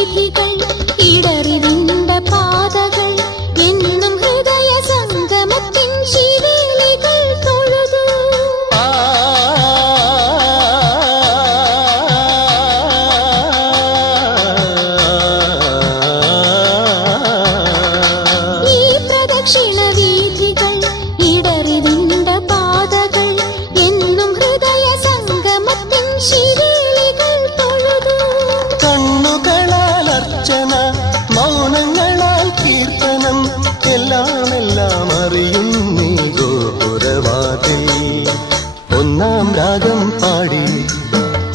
വീഥികൾ ഇടറിവിണ്ട പാതകൾ എന്നും ഹൃദയ സംഗമത്തിൻ ശിവേലികൾ തൊഴുതു. ഈ പ്രദക്ഷിണ വീഥികൾ ഇടറിവിണ്ട പാതകൾ എന്നും ഹൃദയ സംഗമത്തിൻ ശിവേലികൾ തൊഴുതു. കണ്ണുകളാൽ അർച്ചന, മൗനങ്ങളാൽ കീർത്തനം, എല്ലാം അറിയും നീ ഗോപുരവാതിൽ. ഒന്നാം രാഗം പാടി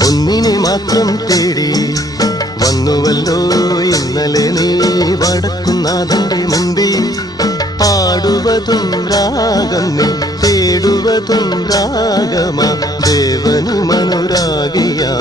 ഒന്നിനെ മാത്രം തേടി വന്നുവല്ലോ ഇന്നലെ നീ വടക്കുന്നാഥന്റെ മുമ്പിൽ. പാടുവതും രാഗം നീ, തേടുവതും രാഗമാ ദേവനുമനുരാഗിയാ.